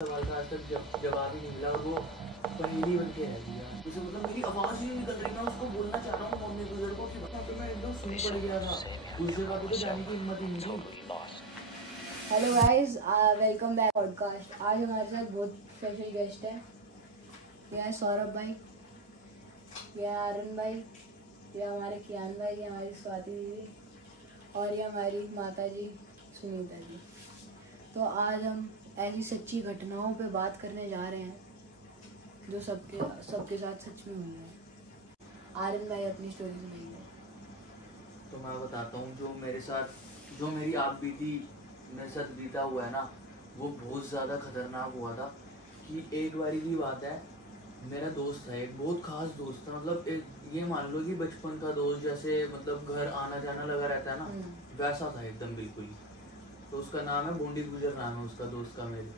सवाल का आज तक जवाब ही नहीं मिला और वो पहेली बन के रह गया। जैसे मतलब मेरी आवाज़ ही नहीं निकल रही, मैं उसको बोलना चाह रहा हूँ मम्मी गुजर को कि तो मैं एकदम सुन पड़ गया था। उस जगह पे तो जाने की हिम्मत ही नहीं थी। Hello guys, welcome back podcast. आज हमारे साथ बहुत स्पेशल गेस्ट है। ये है सौरभ भाई, ये है आर्यन भाई, ये हमारे कियान भाई, ये हमारी स्वाति दीदी और ये हमारी माता जी सुनीता जी। तो आज हम ऐसी सच्ची घटनाओं पे बात करने जा रहे हैं जो सबके साथ सच में हुई है। आर्यन भाई अपनी स्टोरी सुनाइए। तो मैं बताता हूँ जो मेरे साथ, जो मेरी आप बीती मेरे साथ बीता हुआ है ना, वो बहुत ज़्यादा खतरनाक हुआ था। कि एक बारी की बात है, मेरा दोस्त था, एक बहुत खास दोस्त था। मतलब एक ये मान लो कि बचपन का दोस्त, जैसे मतलब घर आना जाना लगा रहता है ना, वैसा था एकदम बिल्कुल ही। तो उसका नाम है बूंदी गुजर, नाम है उसका दोस्त का मेरे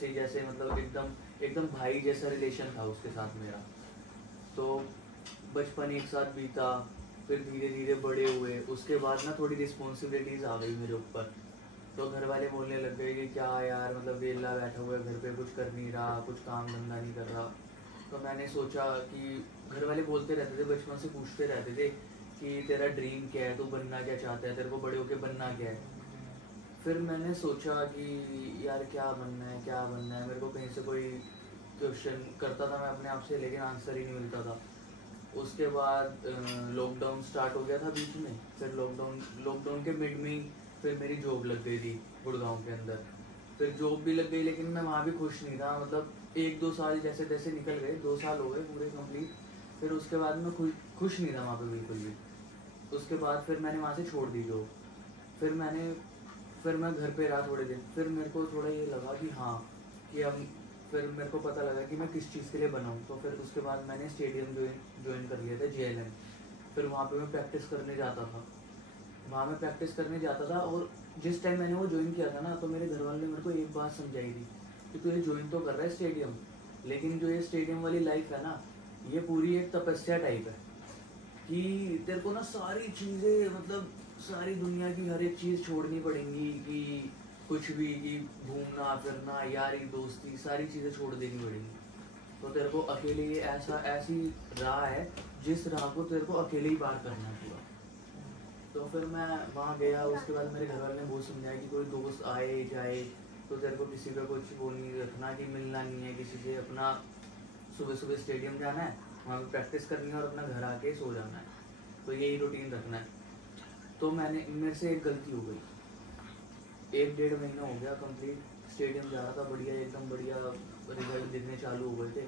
से। जैसे मतलब एकदम एकदम भाई जैसा रिलेशन था उसके साथ मेरा। तो बचपन एक साथ बीता, फिर धीरे धीरे बड़े हुए। उसके बाद ना थोड़ी रिस्पॉन्सिबिलिटीज़ आ गई मेरे ऊपर। तो घर वाले बोलने लग गए कि क्या यार, मतलब वेला बैठा हुआ है घर पे, कुछ कर नहीं रहा, कुछ काम धंधा नहीं कर रहा। तो मैंने सोचा कि घर वाले बोलते रहते थे, बचपन से पूछते रहते थे कि तेरा ड्रीम क्या है, तू बनना क्या चाहता है, तेरे को बड़े होके बनना क्या है। फिर मैंने सोचा कि यार क्या बनना है, क्या बनना है। मेरे को कहीं से कोई क्वेश्चन करता था मैं अपने आप से, लेकिन आंसर ही नहीं मिलता था। उसके बाद लॉकडाउन स्टार्ट हो गया था बीच में। फिर लॉकडाउन के मिड में ही फिर मेरी जॉब लग गई थी गुड़गांव के अंदर। फिर जॉब भी लग गई, लेकिन मैं वहाँ भी खुश नहीं था। मतलब 1-2 साल जैसे तैसे निकल गए, 2 साल हो गए पूरे कंप्लीट। फिर उसके बाद मैं खुश नहीं था वहाँ पे बिल्कुल भी। उसके बाद फिर मैंने वहाँ से छोड़ दी जॉब। फिर मैं घर पे रहा थोड़े दिन। फिर मेरे को थोड़ा ये लगा कि हाँ, कि अब फिर मेरे को पता लगा कि मैं किस चीज़ के लिए बना हूँ। तो फिर उसके बाद मैंने स्टेडियम ज्वाइन कर लिया था, JLM। फिर वहाँ पे मैं प्रैक्टिस करने जाता था। और जिस टाइम मैंने वो ज्वाइन किया था ना, तो मेरे घर वालों ने मेरे को एक बात समझाई थी कि तू ये ज्वाइन तो कर रहा है स्टेडियम, लेकिन जो ये स्टेडियम वाली लाइफ है ना, ये पूरी एक तपस्या टाइप है। कि तेरे को ना सारी चीज़ें, मतलब सारी दुनिया की हर एक चीज़ छोड़नी पड़ेंगी। कि कुछ भी, कि घूमना फिरना, यारी दोस्ती, सारी चीज़ें छोड़ देनी पड़ेंगी। तो तेरे को अकेले ये ऐसी राह है जिस राह को तेरे को अकेले ही पार करना है पूरा। तो फिर मैं वहाँ गया। उसके बाद मेरे घर वाले ने बहुत समझाया कि कोई दोस्त आए जाए तो तेरे को किसी का कुछ वो नहीं रखना, कि मिलना नहीं है किसी से। अपना सुबह सुबह स्टेडियम जाना है, वहाँ पे प्रैक्टिस करनी है और अपना घर आके सो जाना है। तो यही रूटीन रखना है। तो मेरे से एक गलती हो गई। 1-1.5 महीना हो गया कंप्लीट, स्टेडियम जा रहा था बढ़िया, एकदम बढ़िया रिजल्ट दिखने चालू हो गए थे,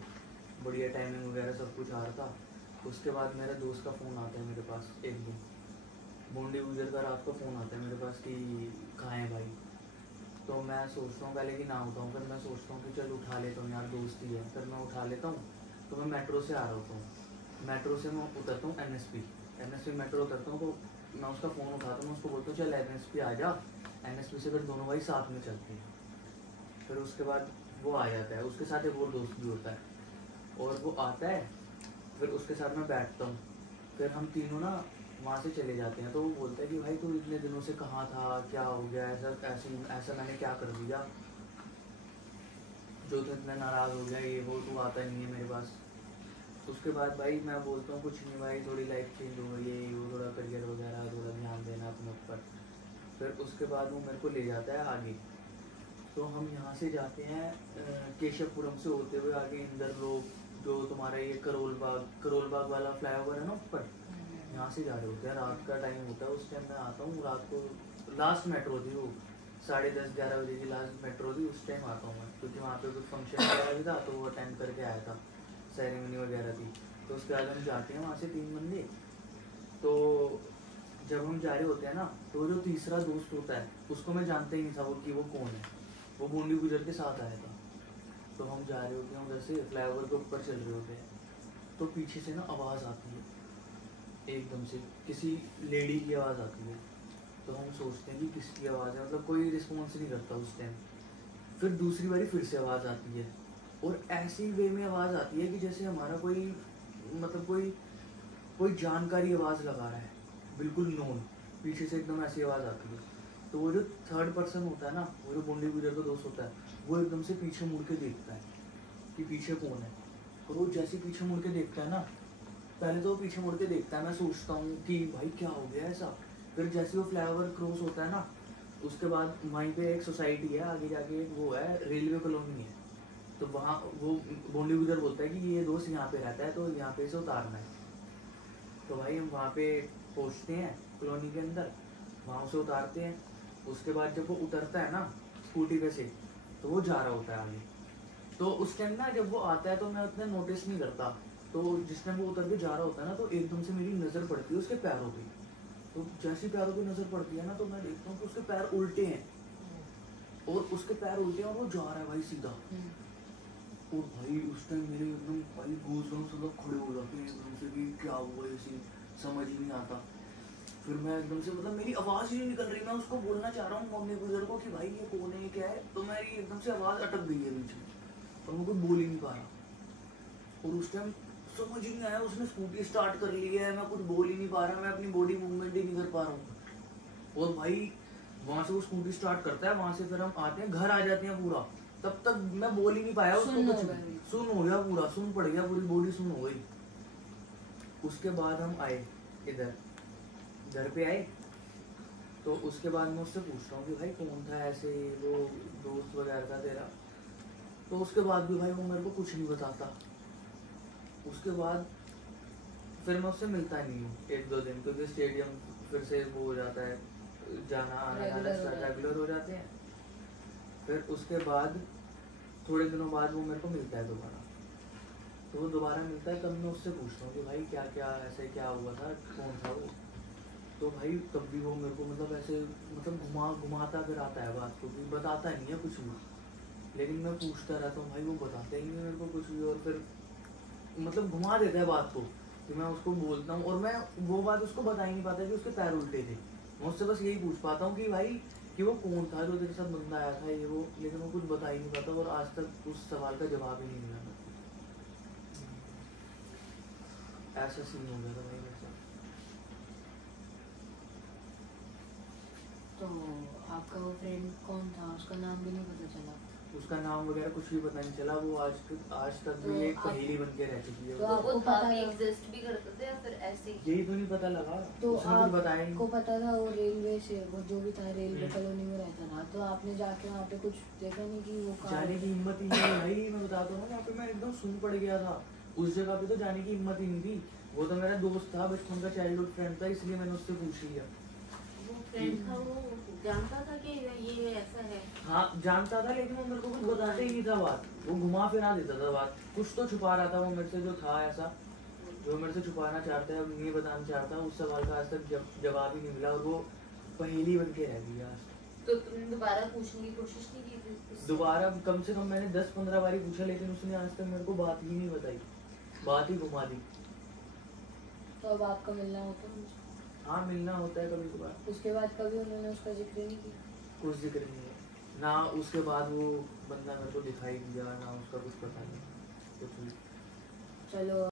बढ़िया टाइमिंग वगैरह सब कुछ आ रहा था। उसके बाद मेरे दोस्त का फ़ोन आता है मेरे पास एक दिन, बूंदी गुजर का रात को फ़ोन आता है मेरे पास कि कहाँ है भाई। तो मैं सोचता हूँ पहले कि ना उठाऊँ, फिर मैं सोचता हूँ कि चल उठा लेता हूँ यार, दोस्त ही है। फिर मैं उठा लेता हूँ। तो मैं मेट्रो से आ रहा होता हूँ, मेट्रो से मैं उतरता हूँ NSP मेट्रो उतरता हूँ। तो मैं उसका फ़ोन उठाता हूँ, उसको बोलता हूँ चल NSP आ जा। NSP से फिर दोनों भाई साथ में चलते हैं। फिर उसके बाद वो आ जाता है, उसके साथ एक और दोस्त भी होता है, और वो आता है। फिर उसके साथ मैं बैठता हूँ। फिर हम तीनों ना वहाँ से चले जाते हैं। तो वो बोलता है कि भाई तू इतने दिनों से कहाँ था, क्या हो गया, ऐसा मैंने क्या कर दिया जो तू इतना नाराज़ हो गया, ये वो, तू आता नहीं है मेरे पास। उसके बाद भाई मैं बोलता हूँ कुछ नहीं भाई, थोड़ी लाइफ चेंज हो गई है, वो थोड़ा करियर वगैरह, थोड़ा ध्यान देना अपने ऊपर। फिर उसके बाद वो मेरे को ले जाता है आगे। तो हम यहाँ से जाते हैं केशवपुरम से होते हुए आगे इंदर लोग, जो तुम्हारा ये करोल बाग वाला फ्लाईओवर है ना ऊपर, यहाँ से जा रहे होते हैं। रात का टाइम होता है, उस टाइम मैं आता हूँ। रात को लास्ट मेट्रो थी वो, 10:30-11 बजे की लास्ट मेट्रो थी। उस टाइम आता हूँ मैं, क्योंकि वहाँ पे कुछ फंक्शन वगैरह भी था, तो वो अटेंड करके आया था, सेरेमनी वगैरह थी। तो उसके बाद हम जाते हैं वहाँ से 3 बंदे। तो जब हम जा रहे होते हैं ना, तो जो तीसरा दोस्त होता है उसको मैं जानता ही नहीं था वो कि वो कौन है। वो बूंदी गुजर के साथ आया था। तो हम जा रहे होते हैं उधर से, फ्लाईओवर के ऊपर चल रहे होते हैं। तो पीछे से ना आवाज़ आती है, एकदम से किसी लेडी की आवाज़ आती है। तो हम सोचते हैं कि किसकी आवाज़ है, मतलब कोई रिस्पॉन्स नहीं करता उस टाइम। फिर दूसरी बारी फिर से आवाज़ आती है, और ऐसी वे में आवाज़ आती है कि जैसे हमारा कोई, मतलब कोई जानकारी आवाज़ लगा रहा है, बिल्कुल नोन। पीछे से एकदम ऐसी आवाज़ आती है। तो वो जो थर्ड पर्सन होता है ना, वो जो बूंदी गुजर का दोस्त होता है, वो एकदम से पीछे मुड़ के देखता है कि पीछे कौन है। और वो जैसे पीछे मुड़ के देखता है ना, पहले तो वो पीछे मुड़ के देखता है, मैं सोचता हूँ कि भाई क्या हो गया ऐसा। फिर जैसे वो फ्लाईओवर क्रॉस होता है ना, उसके बाद वहीं पे एक सोसाइटी है, आगे जाके एक वो है, रेलवे कॉलोनी है। तो वहाँ वो बोंडी गुजर बोलता है कि ये दोस्त यहाँ पे रहता है, तो यहाँ पे से उतारना है। तो भाई हम वहाँ पे पहुँचते हैं कॉलोनी के अंदर, वहाँ से उतारते हैं। उसके बाद जब वो उतरता है ना स्कूटी पे से, तो वो जा रहा होता है आगे। तो उस टाइम ना जब वो आता है तो मैं उतना नोटिस नहीं करता। तो जिस टाइम वो उतर के जा रहा होता है ना, तो एकदम से मेरी नज़र पड़ती है उसके पैरों पे। तो जैसी पैरों पे नज़र पड़ती है ना, तो मैं देखता हूँ कि उसके पैर उल्टे हैं, और उसके पैर उल्टे हैं और वो जा रहा है भाई सीधा। और भाई उस टाइम मेरे एकदम भाई गूज़बम्प्स मतलब खड़े हो जाते हैं एकदम से कि क्या हुआ, ये सीन समझ ही नहीं आता। फिर मैं एकदम से मतलब मेरी आवाज़ ही नहीं निकल रही, मैं उसको बोलना चाह रहा हूँ मम्मी गुजर को कि भाई ये कौन है, ये क्या है, तो मेरी एकदम से आवाज़ अटक गई है बीच में और मैं कुछ बोल ही नहीं पा रहा। और उस टाइम समझ ही नहीं आया, उसने स्कूटी स्टार्ट कर ली है, मैं कुछ बोल ही नहीं पा रहा, मैं अपनी बॉडी मूवमेंट ही नहीं कर पा रहा हूँ। और भाई वहाँ से वो स्कूटी स्टार्ट करता है, वहाँ से फिर हम आते हैं, घर आ जाते हैं पूरा। तब तक मैं बोल ही नहीं पाया उसको कुछ भी। सुन हो गया पूरा, सुन पड़ गया, पूरी बॉडी सुन हो गई। उसके बाद हम आए इधर, घर पे आए, तो उसके बाद मैं उससे पूछता हूँ कि भाई कौन था ऐसे वो दोस्त वगैरह था तेरा। तो उसके बाद भी भाई वो मेरे को कुछ नहीं बताता। उसके बाद फिर मैं उससे मिलता नहीं हूँ 1-2 दिन, क्योंकि स्टेडियम फिर से वो हो जाता है, जाना आना रेगुलर हो जाते हैं। फिर उसके बाद थोड़े दिनों बाद वो मेरे को मिलता है दोबारा। तो वो दोबारा मिलता है, तब मैं उससे पूछता हूँ कि भाई क्या क्या ऐसे क्या हुआ था, कौन था वो। तो भाई तब भी वो मेरे को मतलब ऐसे मतलब घुमाता फिर आता है बात को, भी बताता नहीं है कुछ भी। लेकिन मैं पूछता रहता हूँ, भाई वो बताता ही नहीं है मेरे को कुछ भी, और फिर मतलब घुमा देता है बात को कि मैं उसको बोलता हूँ, और मैं वो बात उसको बता ही नहीं पाता कि उसके पैर उल्टे थे। मैं उससे बस यही पूछ पाता हूँ कि भाई कि वो कौन था जो तेरे साथ बंदा आया था ये वो, लेकिन वो कुछ बता ही नहीं पाता, और आज तक उस सवाल का जवाब ही नहीं मिला मेरे को। ऐसा सीन हो गया था भाई मेरे साथ। तो आपका वो फ्रेंड कौन था, उसका नाम भी नहीं पता चला? उसका नाम वगैरह कुछ भी पता नहीं चला, वो आज तक भी एक पहेली बन के रह चुकी है। तो वो आपको पता एग्जिस्ट भी करते थे या फिर ऐसे ही? यही तो नहीं पता लगा, तो उसने कुछ बताया ही आपको नहीं। पता था वो रेलवे से, वो जो भी था रेलवे कॉलोनी में रहता था, तो आपने जाके वहाँ पे कुछ देखा नहीं कि वो कहाँ जाने की हिम्मत ही नहीं है भाई, मैं बताता हूँ ना, वहाँ पे मैं एकदम सुन पड़ गया था। उस जगह पे तो जाने की हिम्मत ही नहीं थी। वो तो मेरा दोस्त था, बचपन का चाइल्डहुड फ्रेंड था, इसलिए मैंने उससे पूछ लिया। वो फ्रेंड था, वो जानता था कि ये ऐसा है? हाँ जानता था, लेकिन वो मेरे को कुछ बताते ही नहीं था बात, वो घुमा फिरा देता था बात, कुछ तो छुपा रहा था वो मेरे से, जो था ऐसा जो मेरे से छुपाना चाहता है, नहीं बताना चाहता। उस सवाल का आज तक जवाब ही नहीं मिला, और वो पहेली बन के रह गई आज तक। तो तुमने दोबारा पूछने की कोशिश नहीं की थी उससे? दोबारा कम से कम मैंने 10-15 बारी पूछा, लेकिन उसने आज तक मेरे को बात ही नहीं बताई, बात ही घुमा दी। तो अब आपका मिलना होता है मुझे? हाँ मिलना होता है कभी कभार। उसके बाद कभी उन्होंने उसका जिक्र नहीं किया? कुछ जिक्र नहीं है ना, उसके बाद वो बंदा मेरे को दिखाई दिया ना, उसका कुछ पता नहीं कुछ भी। चलो